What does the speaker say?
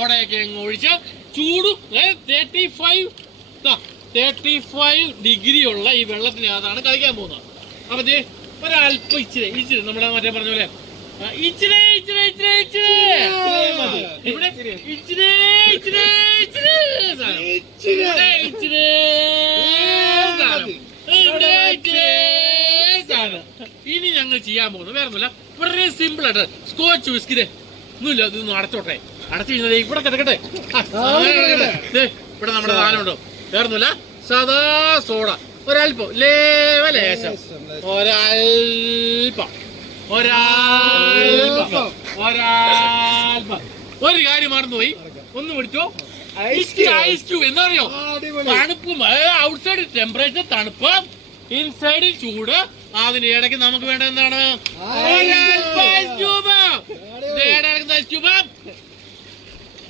സോഡയൊക്കെ അങ്ങ് ഒഴിച്ച് ചൂടും 35 ഡിഗ്രി ഉള്ള ഈ വെള്ളത്തിനകത്താണ് കളിക്കാൻ പോകുന്നത്. അപ്പൊ ഒരല്പം ഇച്ചിരി നമ്മുടെ മറ്റേ പറഞ്ഞ പോലെ ഇവിടെ ഇനി ഞങ്ങൾ ചെയ്യാൻ പോകുന്നത് വേറെ ഒന്നുമില്ല, വളരെ സിമ്പിൾ ആയിട്ട് സ്കോച്ച് വിസ്കിരെ ഒന്നുമില്ല, ഇതൊന്നും അടച്ചോട്ടെ. അടച്ചു കഴിഞ്ഞാൽ ഇവിടെ കിടക്കട്ടെ. ഇവിടെ നമ്മുടെ സാധനമുണ്ടോ, വേറൊന്നുമില്ല, സാധാ സോഡ ഒരൽപ്പം ലേശം ഒരൽപ്പം ഒരു കാര്യം മറന്നുപോയി, ഒന്ന് പിടിച്ചോ. ഐസ് ക്യൂബ് എന്താ പറയോ, തണുപ്പും ഔട്ട്സൈഡ് ടെമ്പറേച്ചർ തണുപ്പ്, ഇൻസൈഡിൽ ചൂട്, അതിന് ഇടയ്ക്ക് നമുക്ക് വേണ്ട എന്താണ് ഐസ് ക്യൂബ്.